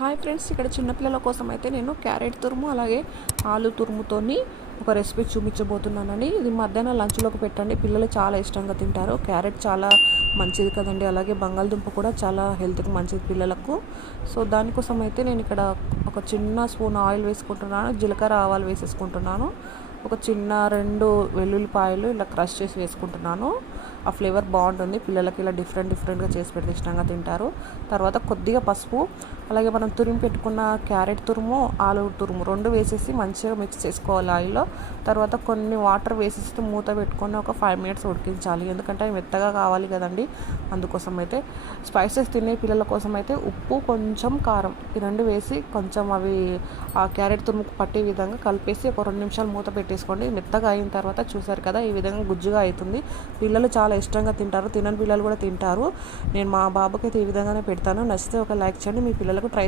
Hi friends, ఇక్కడ చిన్నపిల్లల కోసం అయితే నేను క్యారెట్ తురుము అలాగే ఆలు తురుముతోని ఒక రెసిపీ చూపించబోతున్నానండి. ఇది మధ్యాహ్నం లంచ్లోకి పెట్టండి, పిల్లలు చాలా ఇష్టంగా తింటారు. క్యారెట్ చాలా మంచిది కదండి, అలాగే బంగాళదుంప కూడా చాలా హెల్త్కి మంచిది పిల్లలకు. సో దానికోసం అయితే నేను ఇక్కడ ఒక చిన్న స్పూన్ ఆయిల్ వేసుకుంటున్నాను, జీలకర్ర ఆవాలు వేసేసుకుంటున్నాను. ఒక చిన్న 2 వెల్లుల్లిపాయలు ఇలా క్రష్ చేసి వేసుకుంటున్నాను. ఆ ఫ్లేవర్ బాగుంటుంది, పిల్లలకి ఇలా డిఫరెంట్గా చేసి పెడితే ఇష్టంగా తింటారు. తర్వాత కొద్దిగా పసుపు, అలాగే మనం తురిమి పెట్టుకున్న క్యారెట్ తురుము ఆలు తురుము 2 వేసేసి మంచిగా మిక్స్ చేసుకోవాలి ఆయిల్లో. తర్వాత కొన్ని వాటర్ వేసేసి మూత పెట్టుకొని ఒక 5 మినిట్స్ ఉడికించాలి, ఎందుకంటే అవి మెత్తగా కావాలి కదండి. అందుకోసం అయితే స్పైసెస్ తినే పిల్లల కోసం అయితే ఉప్పు కొంచెం కారం ఈ 2 వేసి కొంచెం అవి ఆ క్యారెట్ తురుముకు పట్టే విధంగా కలిపేసి ఒక 2 నిమిషాలు మూత పెట్టేసుకోండి. మెత్తగా అయిన తర్వాత చూసారు కదా, ఈ విధంగా గుజ్జుగా అవుతుంది. పిల్లలు చాలా ఇష్టంగా తింటారు, తినని పిల్లలు కూడా తింటారు. నేను మా బాబుకి అయితే ఈ విధంగానే పెడతాను. నచ్చితే ఒక లైక్ చేయండి, మీ పిల్లలకు ట్రై